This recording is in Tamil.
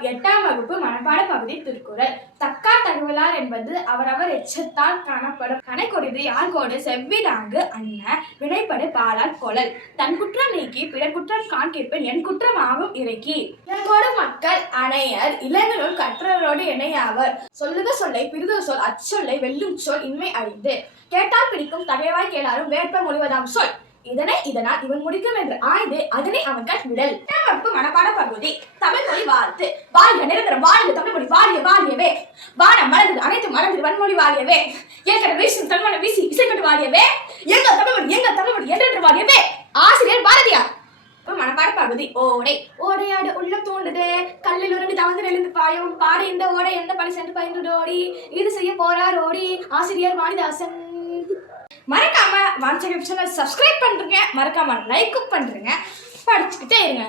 வணக்கம். 8ஆம் வகுப்பு மனப்பாட பகுதி திருக்குறள். தக்கார் தகவலார் என்பது அவரவர் எச்சத்தால் காணப்படும் கனைக்கொடிது யார்கோடு செவ்விதாங்கு அன்ன வினைப்படு பாலால் கொளல் தன் குற்றம் நீக்கி பிறர் குற்றம் காண்கிற்பன் என் குற்றம் ஆகும் இறைக்கி. இளங்கோடு மக்கள் அணையர் இளங்கனூர் கற்றவரோடு இணையாவர். சொல்லுக சொல்லை பிரிது சொல் அச்சொல்லை வெல்லும் சொல் இன்மை அறிந்து கேட்டால் பிடிக்கும் தகைவாய் கேளாரும் வேட்ப மொழிவதாம் சொல் இதனை இதனால் இவன் முடிக்கும் என்று ஆய்ந்து அதனை அவன் கற்விடல். மனப்பாட பகுதி. தமிழ் மொழி வாழ்த்து. வாழ்க நிரந்தரம் வாழ்க தமிழ் மொழி வாழிய வாழியவே. வானம் மலர்ந்து அனைத்து மலர்ந்து வன்மொழி வாழியவே. ஏற்கனவே வீசும் தன்மனை வீசி இசைக்கட்டு வாழியவே. எங்கள் தமிழ் மொழி என்றென்று வாழியவே. ஆசிரியர் பாரதியார். மனப்பாட பகுதி. ஓடை. ஓடையாடு உள்ளம் தூண்டுது கல்லில் உருண்டு தவந்து எழுந்து பாயும் பாட இந்த ஓடை எந்த பழி சென்று பயின்று ஓடி இது செய்ய போறார் ஓடி. ஆசிரியர் வாணிதாசன். மறக்காம வாட்ஸ்அப் சேனல் சப்ஸ்கிரைப் பண்றீங்க, மறக்காம லைக்கும் பண்றீங்க, படிச்சுக்கிட்டே இருங்க.